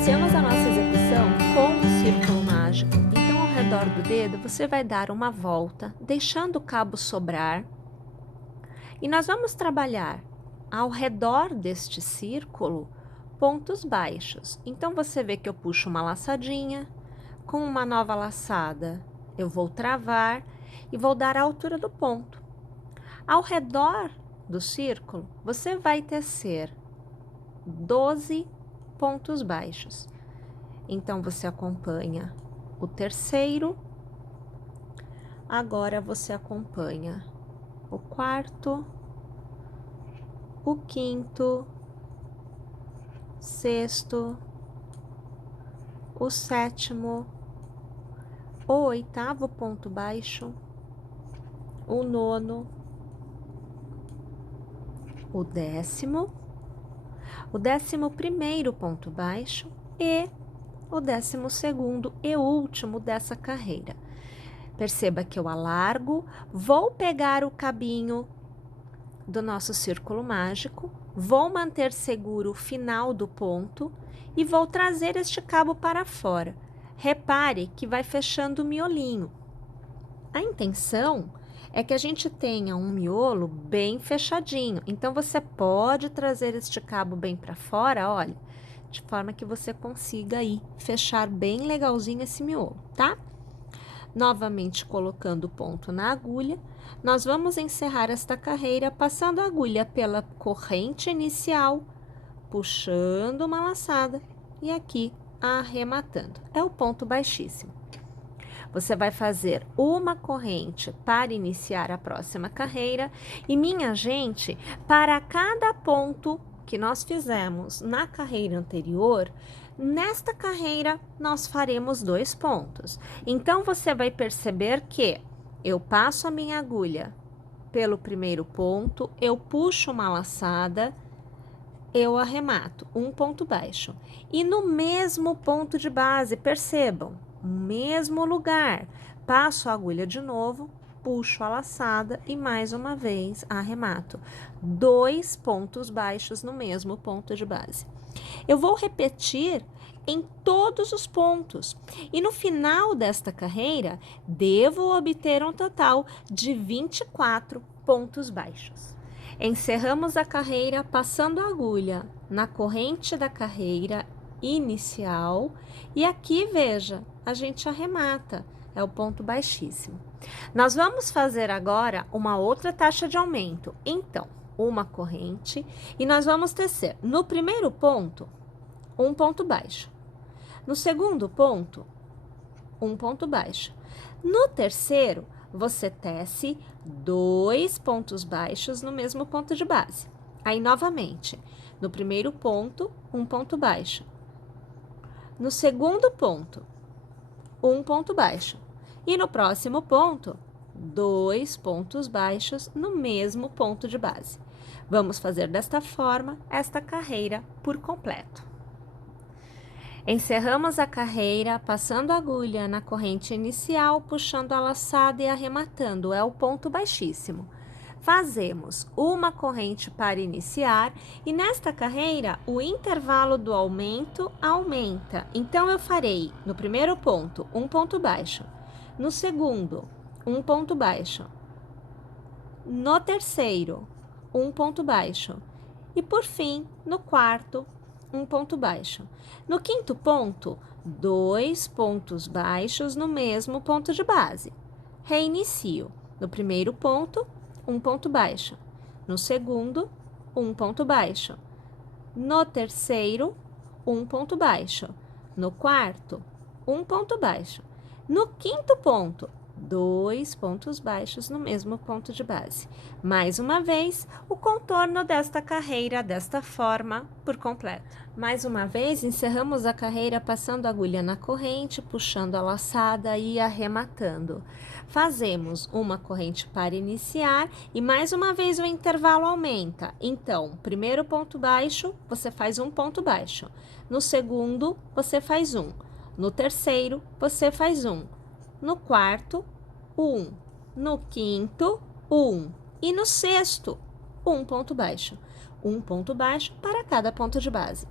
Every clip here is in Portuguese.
Iniciamos a nossa execução com o círculo mágico. Então, ao redor do dedo, você vai dar uma volta, deixando o cabo sobrar. E nós vamos trabalhar ao redor deste círculo pontos baixos. Então, você vê que eu puxo uma laçadinha, com uma nova laçada eu vou travar e vou dar a altura do ponto. Ao redor do círculo, você vai tecer 12 pontos baixos. Então, você acompanha o terceiro, agora você acompanha o quarto, o quinto, sexto, o sétimo, o oitavo ponto baixo, o nono, o 11º ponto baixo e o 12º e último dessa carreira. Perceba que eu alargo, vou pegar o cabinho do nosso círculo mágico, vou manter seguro o final do ponto e vou trazer este cabo para fora. Repare que vai fechando o miolinho. A intenção é que a gente tenha um miolo bem fechadinho. Então, você pode trazer este cabo bem para fora, olha, de forma que você consiga aí fechar bem legalzinho esse miolo, tá? Novamente colocando o ponto na agulha, nós vamos encerrar esta carreira passando a agulha pela corrente inicial, puxando uma laçada e aqui arrematando. É o ponto baixíssimo. Você vai fazer uma corrente para iniciar a próxima carreira e, minha gente, para cada ponto que nós fizemos na carreira anterior, nesta carreira nós faremos 2 pontos. Então, você vai perceber que eu passo a minha agulha pelo primeiro ponto, eu puxo uma laçada, eu arremato um ponto baixo. E no mesmo ponto de base, percebam, mesmo lugar, passo a agulha de novo, puxo a laçada e mais uma vez arremato 2 pontos baixos no mesmo ponto de base. Eu vou repetir em todos os pontos e no final desta carreira devo obter um total de 24 pontos baixos. Encerramos a carreira passando a agulha na corrente da carreira inicial e aqui, veja, a gente arremata, é o ponto baixíssimo. Nós vamos fazer agora uma outra taxa de aumento, então, uma corrente e nós vamos tecer no primeiro ponto, um ponto baixo. No segundo ponto, um ponto baixo. No terceiro, você tece 2 pontos baixos no mesmo ponto de base. Aí, novamente, no primeiro ponto, um ponto baixo. No segundo ponto, um ponto baixo. E no próximo ponto, 2 pontos baixos no mesmo ponto de base. Vamos fazer desta forma esta carreira por completo. Encerramos a carreira passando a agulha na corrente inicial, puxando a laçada e arrematando, é o ponto baixíssimo. Fazemos uma corrente para iniciar e nesta carreira o intervalo do aumento aumenta. Então, eu farei no primeiro ponto um ponto baixo, no segundo um ponto baixo, no terceiro um ponto baixo e por fim no quarto um ponto baixo. No quinto ponto, 2 pontos baixos no mesmo ponto de base. Reinicio. No primeiro ponto, um ponto baixo. No segundo, um ponto baixo. No terceiro, um ponto baixo. No quarto, um ponto baixo. No quinto ponto, 2 pontos baixos no mesmo ponto de base. Mais uma vez, o contorno desta carreira desta forma por completo. Mais uma vez, encerramos a carreira passando a agulha na corrente, puxando a laçada e arrematando. Fazemos uma corrente para iniciar e mais uma vez o intervalo aumenta. Então, primeiro ponto baixo, você faz um ponto baixo. No segundo, você faz um. No terceiro, você faz um. No quarto, 1. No quinto, 1. E no sexto, um ponto baixo. Um ponto baixo para cada ponto de base.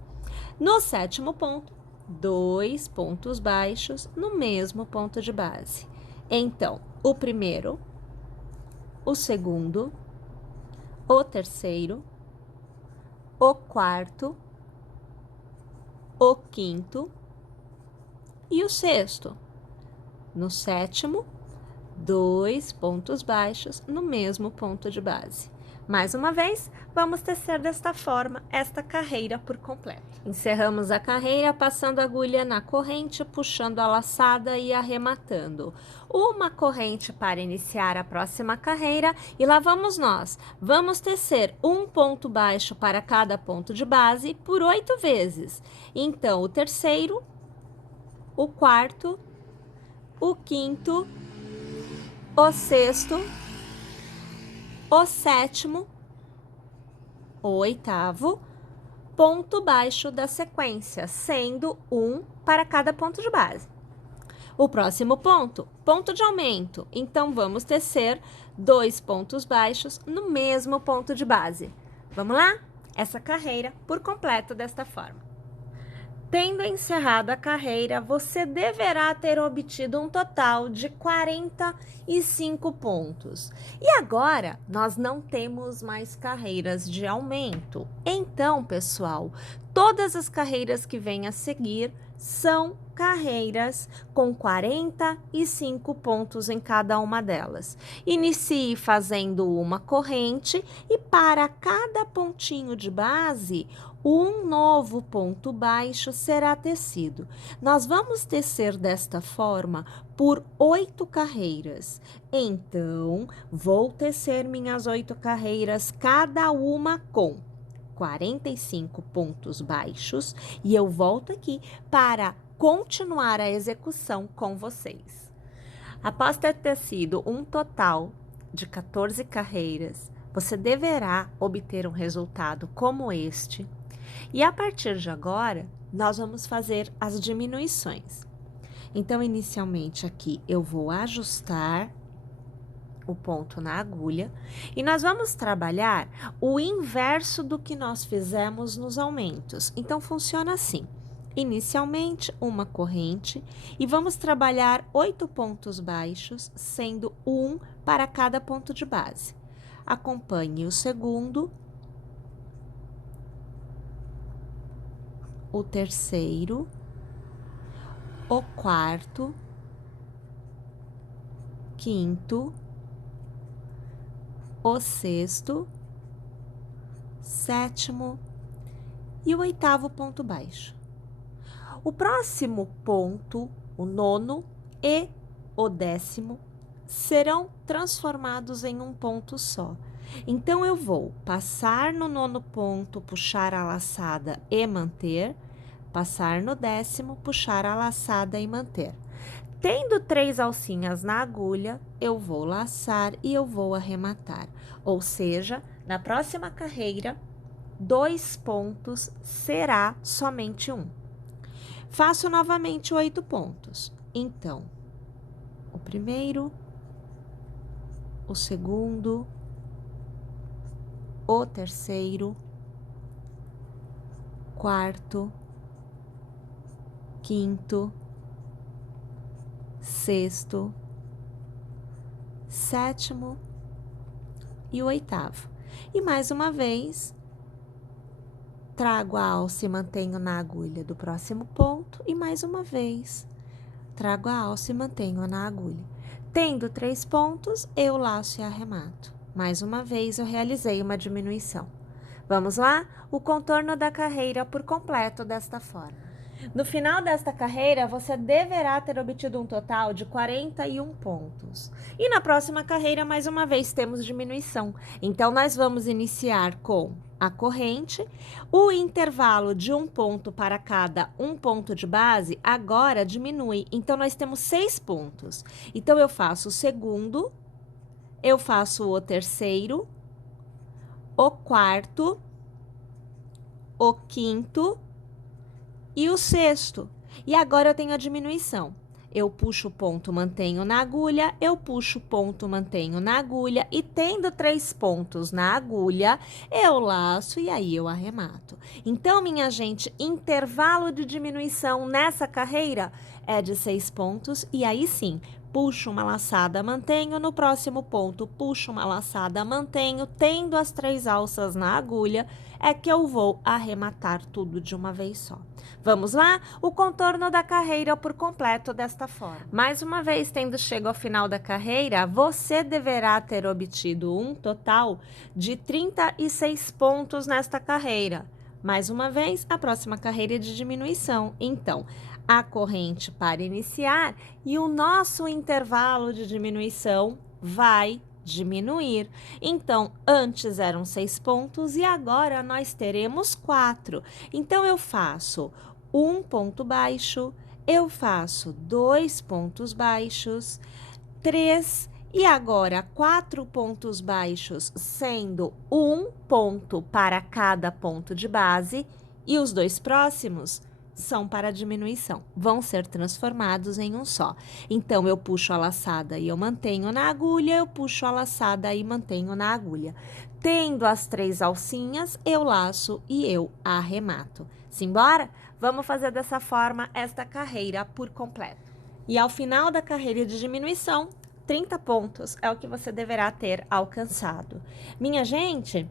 No sétimo ponto, 2 pontos baixos no mesmo ponto de base. Então, o primeiro, o segundo, o terceiro, o quarto, o quinto e o sexto. No sétimo, 2 pontos baixos no mesmo ponto de base. Mais uma vez, vamos tecer desta forma esta carreira por completo. Encerramos a carreira passando a agulha na corrente, puxando a laçada e arrematando. Uma corrente para iniciar a próxima carreira e lá vamos nós. Vamos tecer um ponto baixo para cada ponto de base por 8 vezes. Então, o terceiro, o quarto, o quinto, o sexto, o sétimo, o oitavo, ponto baixo da sequência, sendo um para cada ponto de base. O próximo ponto, ponto de aumento. Então, vamos tecer 2 pontos baixos no mesmo ponto de base. Vamos lá? Essa carreira por completo desta forma. Tendo encerrado a carreira, você deverá ter obtido um total de 45 pontos. E agora, nós não temos mais carreiras de aumento. Então, pessoal, todas as carreiras que vêm a seguir são carreiras com 45 pontos em cada uma delas. Inicie fazendo uma corrente e para cada pontinho de base, um novo ponto baixo será tecido. Nós vamos tecer desta forma por 8 carreiras. Então, vou tecer minhas 8 carreiras, cada uma com 45 pontos baixos, e eu volto aqui para continuar a execução com vocês. Após ter tecido um total de 14 carreiras, você deverá obter um resultado como este. E a partir de agora, nós vamos fazer as diminuições. Então, inicialmente aqui, eu vou ajustar o ponto na agulha e nós vamos trabalhar o inverso do que nós fizemos nos aumentos. Então, funciona assim. Inicialmente, uma corrente e vamos trabalhar 8 pontos baixos, sendo um para cada ponto de base. Acompanhe o segundo, o terceiro, o quarto, quinto, o sexto, sétimo e o oitavo ponto baixo. O próximo ponto, o nono e o 10º, serão transformados em um ponto só. Então, eu vou passar no 9º ponto, puxar a laçada e manter, passar no 10º, puxar a laçada e manter. Tendo 3 alcinhas na agulha, eu vou laçar e eu vou arrematar. Ou seja, na próxima carreira, 2 pontos será somente um. Faço novamente 8 pontos. Então, o primeiro, o segundo, o terceiro, quarto, quinto, sexto, sétimo e o oitavo. E mais uma vez, trago a alça e mantenho na agulha do próximo ponto e mais uma vez, trago a alça e mantenho na agulha. Tendo 3 pontos, eu laço e arremato. Mais uma vez, eu realizei uma diminuição. Vamos lá? O contorno da carreira por completo desta forma. No final desta carreira, você deverá ter obtido um total de 41 pontos. E na próxima carreira, mais uma vez, temos diminuição. Então, nós vamos iniciar com a corrente, o intervalo de um ponto para cada um ponto de base agora diminui. Então, nós temos 6 pontos. Então, eu faço o segundo, eu faço o terceiro, o quarto, o quinto e o sexto. E agora eu tenho a diminuição. eu puxo o ponto, mantenho na agulha, eu puxo o ponto, mantenho na agulha, e tendo 3 pontos na agulha, eu laço e aí eu arremato. Então, minha gente, intervalo de diminuição nessa carreira é de 6 pontos, e aí sim, puxo uma laçada, mantenho, no próximo ponto, puxo uma laçada, mantenho, tendo as 3 alças na agulha, é que eu vou arrematar tudo de uma vez só. Vamos lá? O contorno da carreira por completo desta forma. Mais uma vez, tendo chego ao final da carreira, você deverá ter obtido um total de 36 pontos nesta carreira. Mais uma vez, a próxima carreira é de diminuição. Então, a corrente para iniciar e o nosso intervalo de diminuição vai diminuir. Então, antes eram 6 pontos e agora nós teremos 4. Então, eu faço um ponto baixo, eu faço 2 pontos baixos, 3 e agora 4 pontos baixos, sendo um ponto para cada ponto de base, e os 2 próximos são para diminuição, vão ser transformados em um só. Então, eu puxo a laçada e eu mantenho na agulha, eu puxo a laçada e mantenho na agulha. Tendo as 3 alcinhas, eu laço e eu arremato. Simbora? Vamos fazer dessa forma esta carreira por completo. E ao final da carreira de diminuição, 30 pontos é o que você deverá ter alcançado. Minha gente,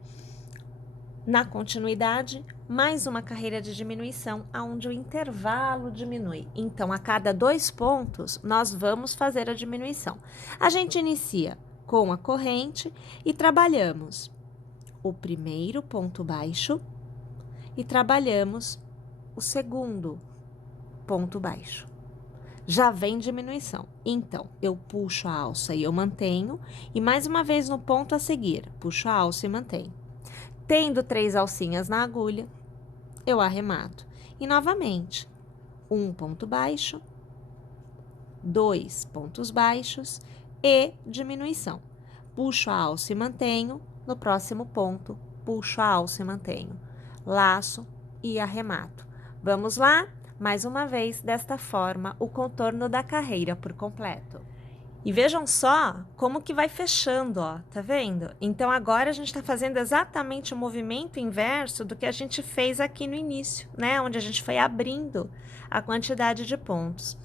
na continuidade, mais uma carreira de diminuição, onde o intervalo diminui. Então, a cada 2 pontos, nós vamos fazer a diminuição. A gente inicia com a corrente e trabalhamos o primeiro ponto baixo e trabalhamos o segundo ponto baixo. Já vem diminuição. Então, eu puxo a alça e eu mantenho, e mais uma vez no ponto a seguir, puxo a alça e mantenho. Tendo 3 alcinhas na agulha, eu arremato. E novamente, um ponto baixo, 2 pontos baixos e diminuição. Puxo a alça e mantenho, no próximo ponto, puxo a alça e mantenho. Laço e arremato. Vamos lá? Mais uma vez, desta forma, o contorno da carreira por completo. E vejam só como que vai fechando, ó, tá vendo? Então, agora a gente tá fazendo exatamente o movimento inverso do que a gente fez aqui no início, né? Onde a gente foi abrindo a quantidade de pontos.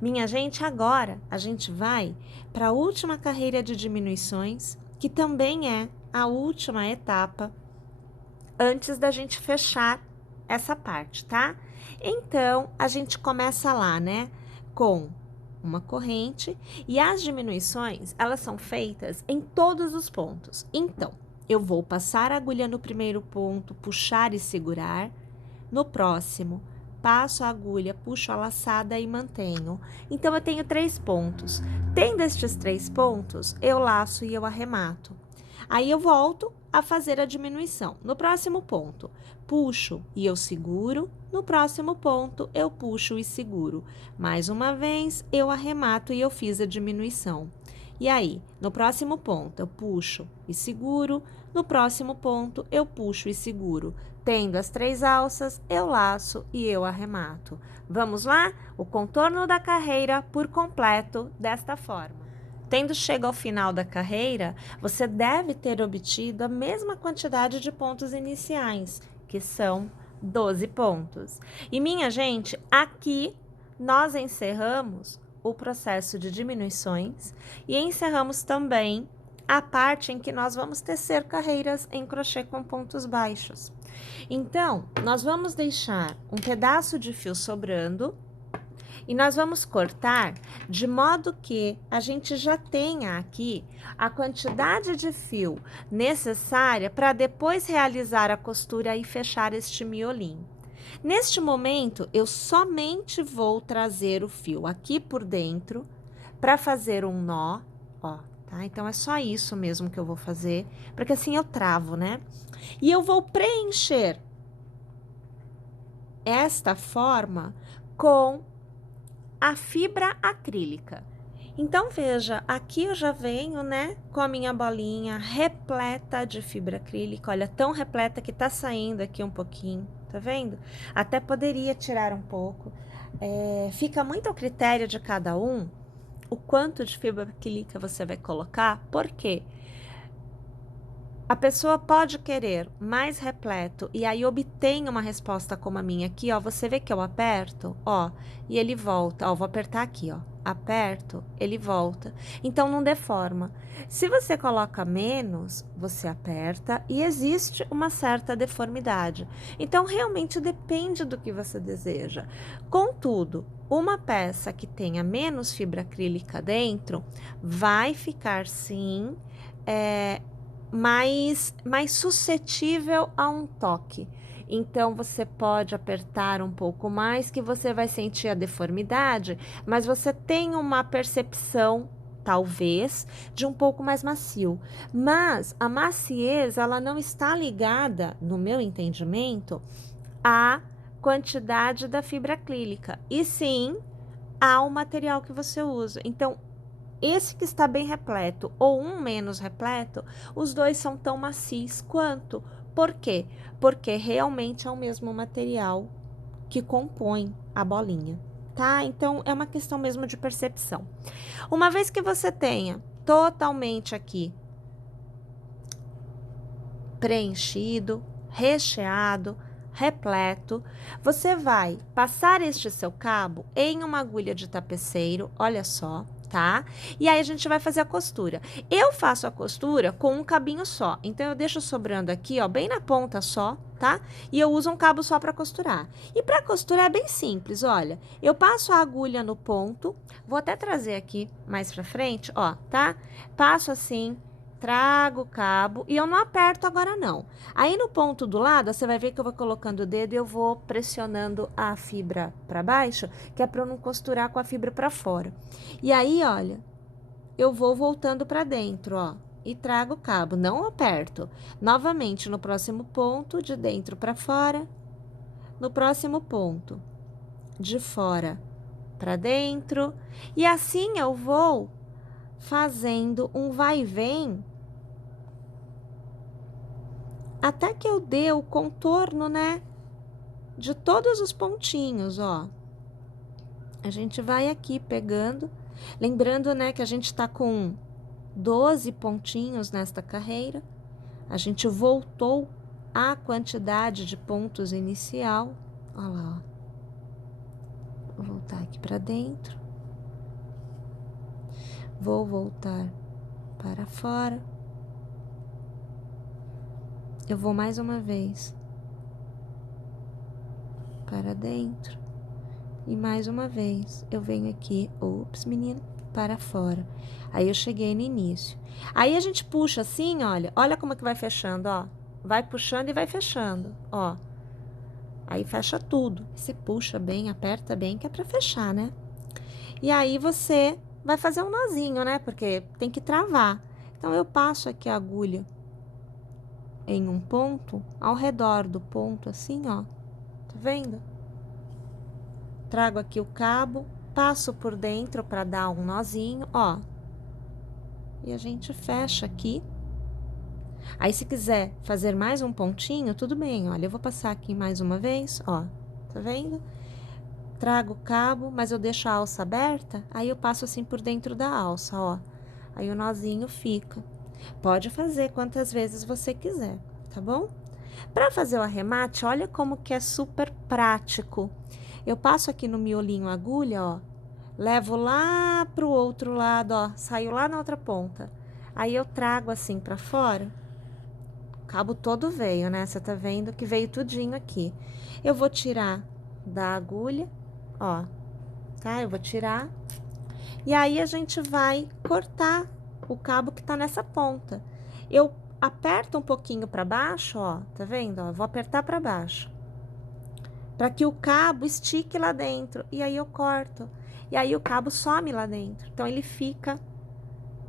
Minha gente, agora a gente vai para a última carreira de diminuições, que também é a última etapa antes da gente fechar essa parte, tá? Então, a gente começa lá, né? Com uma corrente, e as diminuições, elas são feitas em todos os pontos. Então, eu vou passar a agulha no primeiro ponto, puxar e segurar. No próximo, passo a agulha, puxo a laçada e mantenho. Então, eu tenho 3 pontos. Tendo estes 3 pontos, eu laço e eu arremato. Aí, eu volto a fazer a diminuição. No próximo ponto, puxo e eu seguro. No próximo ponto, eu puxo e seguro. Mais uma vez, eu arremato e eu fiz a diminuição. E aí, no próximo ponto, eu puxo e seguro. No próximo ponto, eu puxo e seguro. Tendo as 3 alças, eu laço e eu arremato. Vamos lá? O contorno da carreira por completo desta forma. Tendo chegado ao final da carreira, você deve ter obtido a mesma quantidade de pontos iniciais, que são 12 pontos. E, minha gente, aqui nós encerramos o processo de diminuições e encerramos também a parte em que nós vamos tecer carreiras em crochê com pontos baixos. Então, nós vamos deixar um pedaço de fio sobrando e nós vamos cortar de modo que a gente já tenha aqui a quantidade de fio necessária para depois realizar a costura e fechar este miolinho. Neste momento, eu somente vou trazer o fio aqui por dentro para fazer um nó, ó, tá? Então, é só isso mesmo que eu vou fazer, porque assim eu travo, né? E eu vou preencher esta forma com a fibra acrílica. Então, veja, aqui eu já venho, né, com a minha bolinha repleta de fibra acrílica. Olha, tão repleta que tá saindo aqui um pouquinho, tá vendo? Até poderia tirar um pouco. Fica muito ao critério de cada um o quanto de fibra acrílica você vai colocar, porque a pessoa pode querer mais repleto e aí obtém uma resposta como a minha aqui, ó. Você vê que eu aperto, ó, e ele volta. Ó, vou apertar aqui, ó. Aperto, ele volta. Então, não deforma. Se você coloca menos, você aperta e existe uma certa deformidade. Então, realmente depende do que você deseja. Contudo, uma peça que tenha menos fibra acrílica dentro vai ficar sim mais suscetível a um toque. Então, você pode apertar um pouco mais, que você vai sentir a deformidade, mas você tem uma percepção, talvez, de um pouco mais macio. Mas a maciez, ela não está ligada, no meu entendimento, à quantidade da fibra acrílica, e sim ao material que você usa. Então, esse que está bem repleto ou um menos repleto, os dois são tão macios quanto. Por quê? Porque realmente é o mesmo material que compõe a bolinha, tá? Então, é uma questão mesmo de percepção. Uma vez que você tenha totalmente aqui preenchido, recheado, repleto, você vai passar este seu cabo em uma agulha de tapeceiro, olha só, tá? E aí a gente vai fazer a costura. Eu faço a costura com um cabinho só, então eu deixo sobrando aqui, ó, bem na ponta só, tá? E eu uso um cabo só para costurar. E para costurar é bem simples, olha, eu passo a agulha no ponto, vou até trazer aqui mais para frente, ó, tá? Passo assim, trago o cabo e eu não aperto agora não. Aí no ponto do lado, você vai ver que eu vou colocando o dedo e eu vou pressionando a fibra para baixo, que é para eu não costurar com a fibra para fora. E aí, olha, eu vou voltando para dentro, ó, e trago o cabo, não aperto. Novamente no próximo ponto, de dentro para fora, no próximo ponto, de fora para dentro, e assim eu vou fazendo um vai e vem até que eu dê o contorno, né, de todos os pontinhos, ó. A gente vai aqui pegando, lembrando, né, que a gente tá com 12 pontinhos nesta carreira. A gente voltou à quantidade de pontos inicial. Olha lá, ó. Vou voltar aqui para dentro. Vou voltar para fora. Eu vou mais uma vez para dentro. E mais uma vez, eu venho aqui, ops, menina, para fora. Aí eu cheguei no início. Aí a gente puxa assim, olha, olha como é que vai fechando, ó. Vai puxando e vai fechando, ó. Aí fecha tudo. Você puxa bem, aperta bem, que é pra fechar, né? E aí você vai fazer um nozinho, né? Porque tem que travar. Então, eu passo aqui a agulha em um ponto, ao redor do ponto, assim, ó. Tá vendo? Trago aqui o cabo, passo por dentro para dar um nozinho, ó. E a gente fecha aqui. Aí, se quiser fazer mais um pontinho, tudo bem, olha, eu vou passar aqui mais uma vez, ó. Tá vendo? Trago o cabo, mas eu deixo a alça aberta, aí eu passo assim por dentro da alça, ó. Aí o nozinho fica. Pode fazer quantas vezes você quiser, tá bom? Para fazer o arremate, olha como que é super prático. Eu passo aqui no miolinho a agulha, ó, levo lá pro outro lado, ó, saio lá na outra ponta. Aí eu trago assim para fora. O cabo todo veio, né? Você tá vendo que veio tudinho aqui. Eu vou tirar da agulha, ó, tá? Eu vou tirar. E aí a gente vai cortar o cabo que tá nessa ponta. Eu aperto um pouquinho para baixo, ó, tá vendo? Ó, vou apertar para baixo, para que o cabo estique lá dentro. E aí eu corto. E aí o cabo some lá dentro. Então, ele fica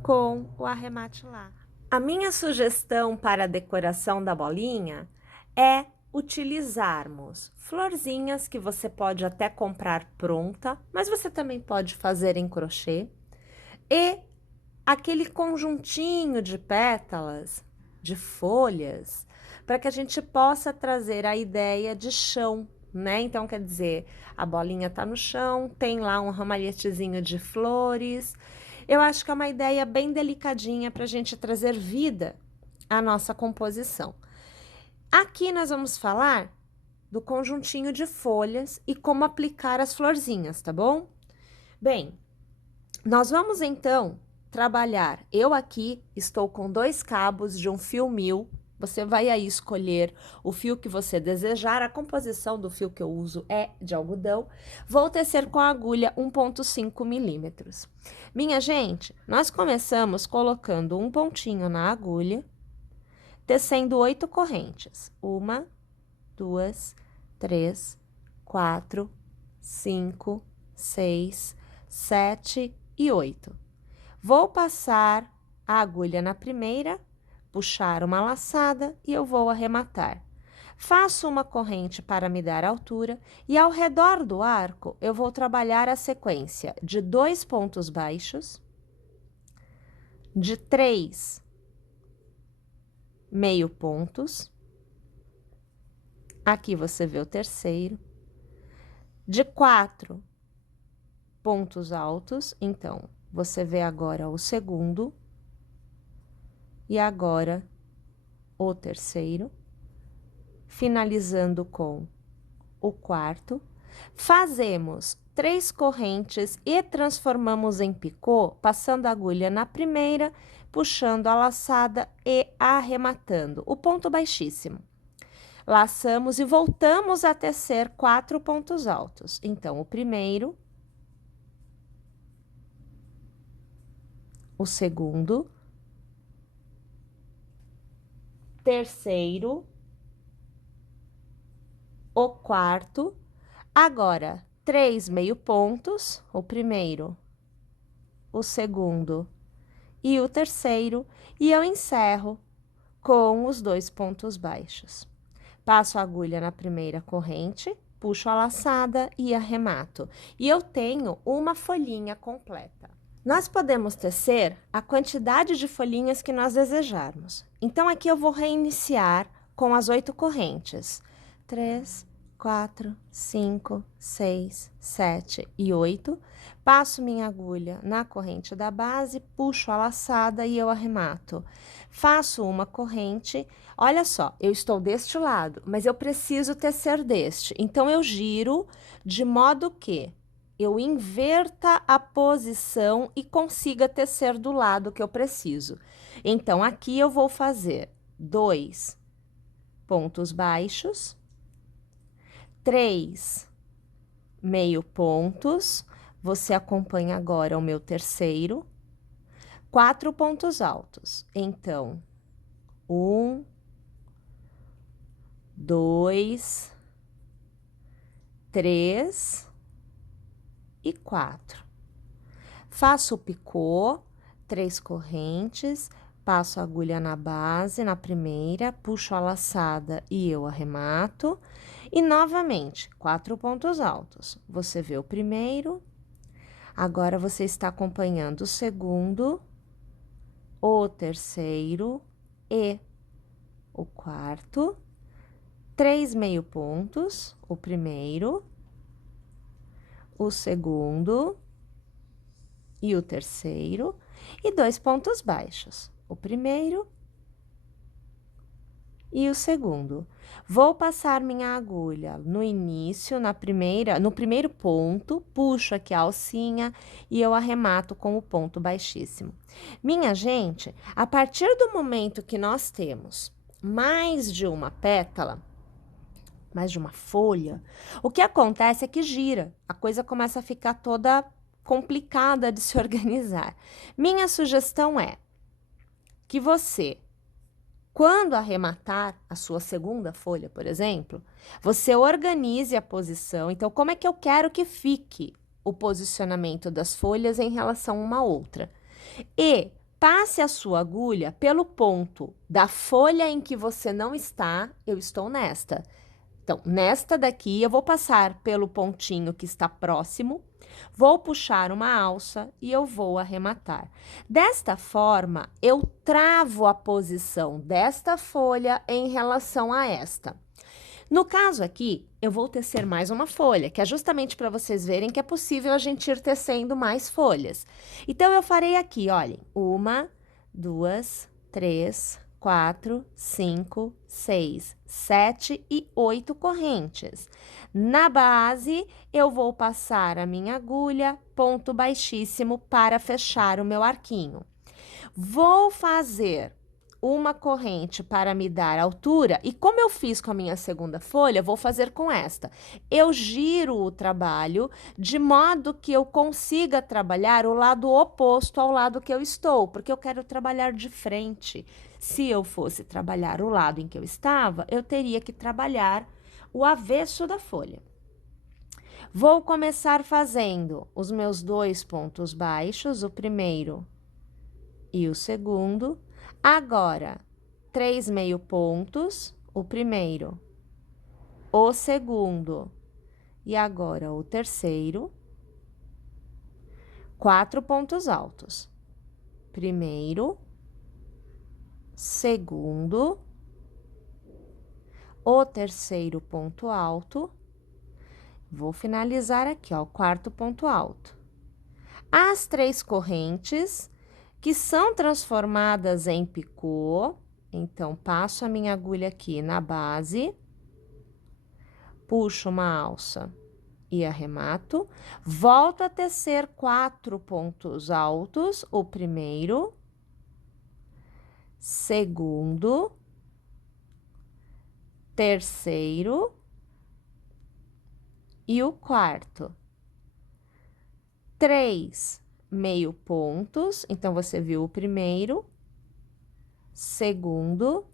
com o arremate lá. A minha sugestão para a decoração da bolinha é utilizarmos florzinhas que você pode até comprar pronta, mas você também pode fazer em crochê. e aquele conjuntinho de pétalas, de folhas, para que a gente possa trazer a ideia de chão, né? Então, quer dizer, a bolinha tá no chão, tem lá um ramalhetezinho de flores. Eu acho que é uma ideia bem delicadinha para a gente trazer vida à nossa composição. Aqui nós vamos falar do conjuntinho de folhas e como aplicar as florzinhas, tá bom? Bem, nós vamos então trabalhar. Eu aqui estou com 2 cabos de um fio 1000. Você vai aí escolher o fio que você desejar. A composição do fio que eu uso é de algodão. Vou tecer com a agulha 1,5 milímetros. Minha gente, nós começamos colocando um pontinho na agulha, tecendo 8 correntes. 1, 2, 3, 4, 5, 6, 7 e 8. Vou passar a agulha na primeira, puxar uma laçada e eu vou arrematar. Faço uma corrente para me dar altura e ao redor do arco eu vou trabalhar a sequência de 2 pontos baixos, de 3 meio pontos, aqui você vê o terceiro, de 4 pontos altos, então, você vê agora o segundo e agora o terceiro, finalizando com o quarto. Fazemos 3 correntes e transformamos em picô, passando a agulha na primeira, puxando a laçada e arrematando o ponto baixíssimo. Laçamos e voltamos a tecer 4 pontos altos. Então, o primeiro, o segundo, terceiro, o quarto, agora 3 meio pontos, o primeiro, o segundo e o terceiro, e eu encerro com os 2 pontos baixos. Passo a agulha na primeira corrente, puxo a laçada e arremato. E eu tenho uma folhinha completa. Nós podemos tecer a quantidade de folhinhas que nós desejarmos. Então, aqui eu vou reiniciar com as 8 correntes. 3, 4, 5, 6, 7 e 8. Passo minha agulha na corrente da base, puxo a laçada e eu arremato. Faço uma corrente. Olha só, eu estou deste lado, mas eu preciso tecer deste. Então, eu giro de modo que eu inverta a posição e consiga tecer do lado que eu preciso. Então, aqui eu vou fazer 2 pontos baixos, 3 meio pontos, você acompanha agora o meu terceiro, 4 pontos altos. Então, 1, 2, 3 e 4. Faço o picô, 3 correntes, passo a agulha na base, na primeira, puxo a laçada e eu arremato. E novamente, 4 pontos altos. Você vê o primeiro, agora você está acompanhando o segundo, o terceiro e o quarto. 3 meio pontos, o primeiro, o segundo e o terceiro, e 2 pontos baixos, o primeiro e o segundo. Vou passar minha agulha no início, no primeiro ponto, puxo aqui a alcinha e eu arremato com o ponto baixíssimo. Minha gente, a partir do momento que nós temos mais de uma pétala, mais de uma folha, o que acontece é que gira, a coisa começa a ficar toda complicada de se organizar. Minha sugestão é que você, quando arrematar a sua segunda folha, por exemplo, você organize a posição. Então, como é que eu quero que fique o posicionamento das folhas em relação a uma outra? E passe a sua agulha pelo ponto da folha em que você não está, eu estou nesta. Então, nesta daqui, eu vou passar pelo pontinho que está próximo Vou puxar uma alça e eu vou arrematar. Desta forma, eu travo a posição desta folha em relação a esta. No caso aqui, eu vou tecer mais uma folha, que é justamente para vocês verem que é possível a gente ir tecendo mais folhas. Então, eu farei aqui, olhem, 1, 2, 3, 4, 5, 6, 7 e 8 correntes. Na base, eu vou passar a minha agulha, ponto baixíssimo, para fechar o meu arquinho. Vou fazer uma corrente para me dar altura, e como eu fiz com a minha segunda folha, vou fazer com esta. Eu giro o trabalho de modo que eu consiga trabalhar o lado oposto ao lado que eu estou, porque eu quero trabalhar de frente. Se eu fosse trabalhar o lado em que eu estava, eu teria que trabalhar o avesso da folha. Vou começar fazendo os meus 2 pontos baixos, o primeiro e o segundo. Agora, 3 meio pontos, o primeiro, o segundo e agora o terceiro. 4 pontos altos. Primeiro, segundo, o terceiro ponto alto. Vou finalizar aqui, ó, o quarto ponto alto. As 3 correntes que são transformadas em picô. Então, passo a minha agulha aqui na base, puxo uma alça e arremato, volto a tecer 4 pontos altos, o primeiro, segundo, terceiro e o quarto. 3 meio pontos, então, você viu o primeiro, segundo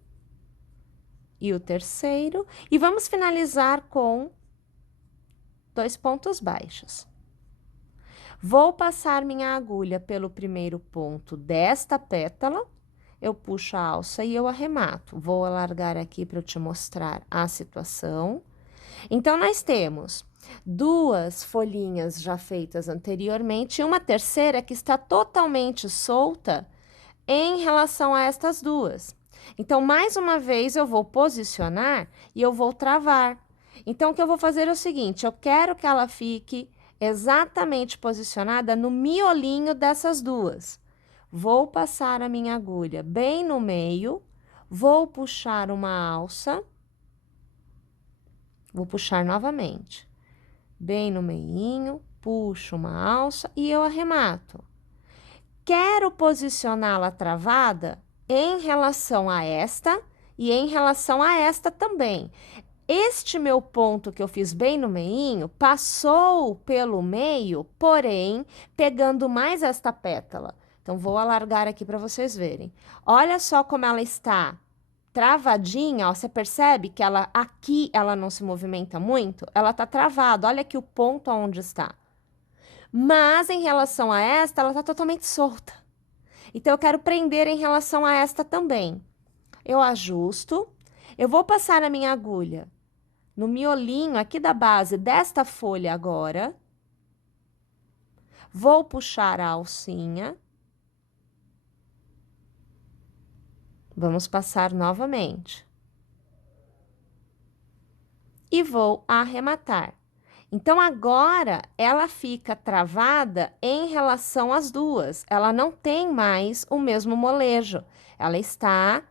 e o terceiro, e vamos finalizar com 2 pontos baixos. Vou passar minha agulha pelo primeiro ponto desta pétala, eu puxo a alça e eu arremato. Vou alargar aqui para eu te mostrar a situação. Então, nós temos 2 folhinhas já feitas anteriormente e uma terceira que está totalmente solta em relação a estas 2. Então, mais uma vez, eu vou posicionar e eu vou travar. Então, o que eu vou fazer é o seguinte, eu quero que ela fique exatamente posicionada no miolinho dessas 2. Vou passar a minha agulha bem no meio, vou puxar uma alça, vou puxar novamente, bem no meinho, puxo uma alça e eu arremato. Quero posicioná-la travada em relação a esta e em relação a esta também. Este meu ponto que eu fiz bem no meinho passou pelo meio, porém, pegando mais esta pétala. Então, vou alargar aqui para vocês verem. Olha só como ela está travadinha, ó, você percebe que ela aqui ela não se movimenta muito? Ela tá travada, olha aqui o ponto onde está. Mas, em relação a esta, ela tá totalmente solta. Então, eu quero prender em relação a esta também. Eu ajusto, eu vou passar a minha agulha no miolinho aqui da base desta folha agora. Vou puxar a alcinha. Vamos passar novamente. E vou arrematar. Então, agora, ela fica travada em relação às 2. Ela não tem mais o mesmo molejo. Ela está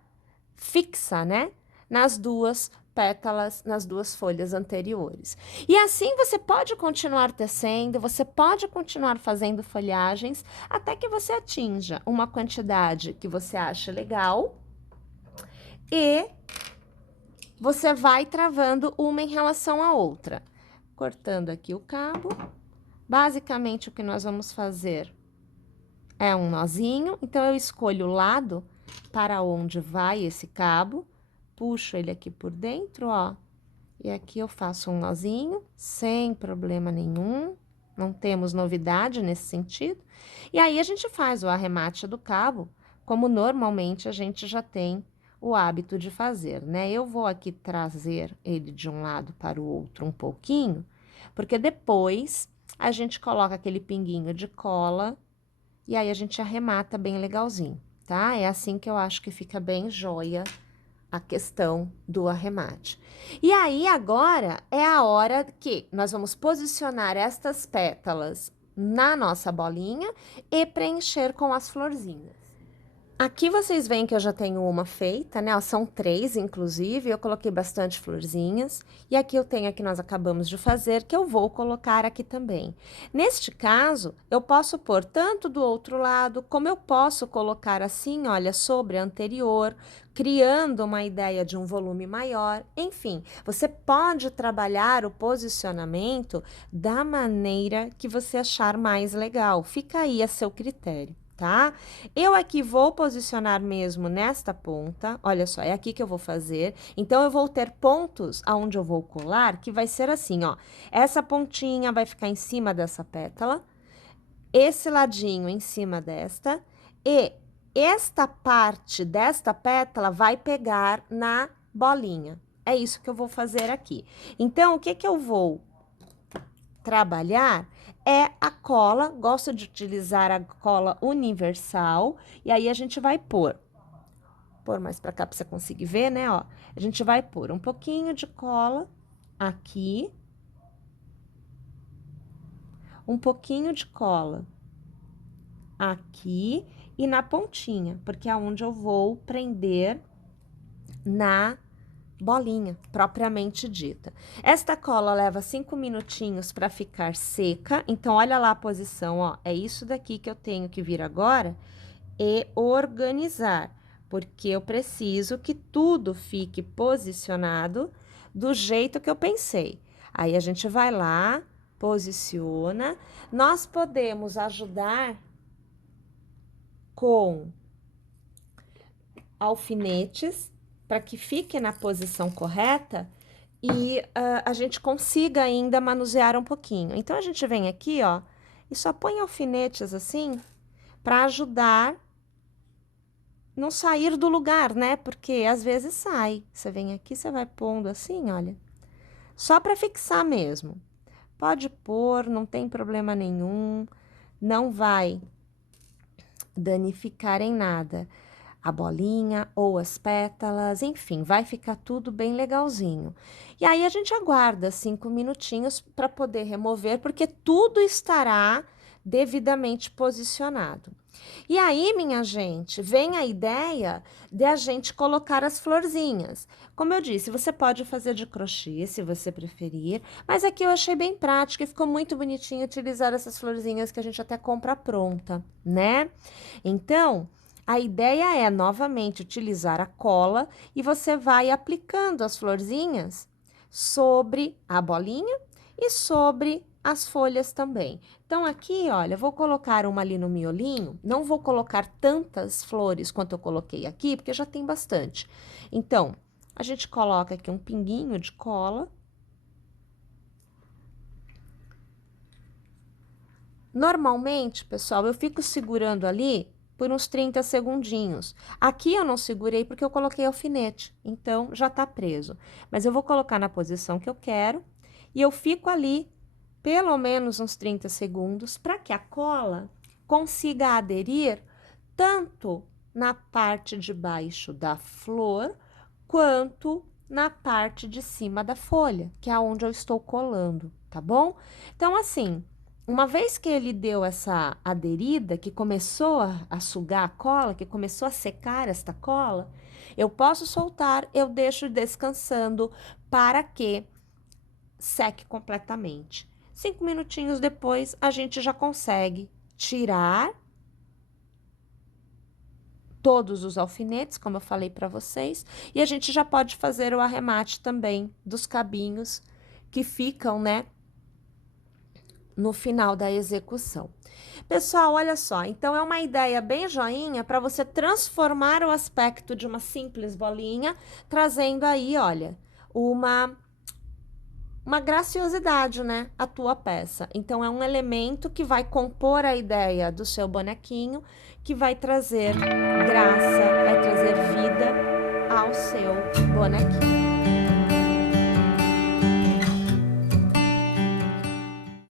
fixa, né? Nas 2 pétalas, nas 2 folhas anteriores. E assim, você pode continuar tecendo, você pode continuar fazendo folhagens, até que você atinja uma quantidade que você acha legal. E você vai travando uma em relação à outra. Cortando aqui o cabo. Basicamente, o que nós vamos fazer é um nozinho. Então, eu escolho o lado para onde vai esse cabo. Puxo ele aqui por dentro, ó. E aqui eu faço um nozinho, sem problema nenhum. Não temos novidade nesse sentido. E aí, a gente faz o arremate do cabo, como normalmente a gente já tem o hábito de fazer, né? Eu vou aqui trazer ele de um lado para o outro um pouquinho, porque depois a gente coloca aquele pinguinho de cola e aí a gente arremata bem legalzinho, tá? É assim que eu acho que fica bem joia a questão do arremate. E aí, agora, é a hora que nós vamos posicionar estas pétalas na nossa bolinha e preencher com as florzinhas. Aqui vocês veem que eu já tenho uma feita, né? Ó, são 3, inclusive, eu coloquei bastante florzinhas. E aqui eu tenho a que nós acabamos de fazer, que eu vou colocar aqui também. Neste caso, eu posso pôr tanto do outro lado, como eu posso colocar assim, olha, sobre a anterior, criando uma ideia de um volume maior. Enfim, você pode trabalhar o posicionamento da maneira que você achar mais legal. Fica aí a seu critério. Tá? Eu aqui vou posicionar mesmo nesta ponta, olha só, é aqui que eu vou fazer. Então, eu vou ter pontos aonde eu vou colar, que vai ser assim, ó. Essa pontinha vai ficar em cima dessa pétala, esse ladinho em cima desta, e esta parte desta pétala vai pegar na bolinha. É isso que eu vou fazer aqui. Então, o que que eu vou trabalhar é a cola, gosto de utilizar a cola universal, e aí a gente vai pôr mais pra cá pra você conseguir ver, né, ó. A gente vai pôr um pouquinho de cola aqui, um pouquinho de cola aqui e na pontinha, porque é onde eu vou prender na bolinha, propriamente dita. Esta cola leva 5 minutinhos para ficar seca, então olha lá a posição, ó, é isso daqui que eu tenho que vir agora e organizar, porque eu preciso que tudo fique posicionado do jeito que eu pensei. Aí a gente vai lá, posiciona, nós podemos ajudar com alfinetes, para que fique na posição correta e a gente consiga ainda manusear um pouquinho. Então, a gente vem aqui, ó, e só põe alfinetes assim, para ajudar não sair do lugar, né? Porque às vezes sai. Você vem aqui, você vai pondo assim, olha, só para fixar mesmo. Pode pôr, não tem problema nenhum, não vai danificar em nada a bolinha ou as pétalas, enfim, vai ficar tudo bem legalzinho. E aí a gente aguarda 5 minutinhos para poder remover, porque tudo estará devidamente posicionado. E aí, minha gente, vem a ideia de a gente colocar as florzinhas. Como eu disse, você pode fazer de crochê, se você preferir, mas aqui eu achei bem prático e ficou muito bonitinho utilizar essas florzinhas que a gente até compra pronta, né? Então, a ideia é, novamente, utilizar a cola e você vai aplicando as florzinhas sobre a bolinha e sobre as folhas também. Então, aqui, olha, vou colocar uma ali no miolinho, não vou colocar tantas flores quanto eu coloquei aqui, porque já tem bastante. Então, a gente coloca aqui um pinguinho de cola. Normalmente, pessoal, eu fico segurando ali por uns 30 segundinhos. Aqui eu não segurei porque eu coloquei alfinete, então já tá preso. Mas eu vou colocar na posição que eu quero e eu fico ali pelo menos uns 30 segundos para que a cola consiga aderir tanto na parte de baixo da flor quanto na parte de cima da folha, que é onde eu estou colando, tá bom? Então, assim, uma vez que ele deu essa aderida, que começou a sugar a cola, que começou a secar esta cola, eu posso soltar, eu deixo descansando para que seque completamente. 5 minutinhos depois, a gente já consegue tirar todos os alfinetes, como eu falei para vocês, e a gente já pode fazer o arremate também dos cabinhos que ficam, né, no final da execução. Pessoal, olha só, então é uma ideia bem joinha para você transformar o aspecto de uma simples bolinha, trazendo aí, olha, uma graciosidade, né, à tua peça. Então, é um elemento que vai compor a ideia do seu bonequinho, que vai trazer graça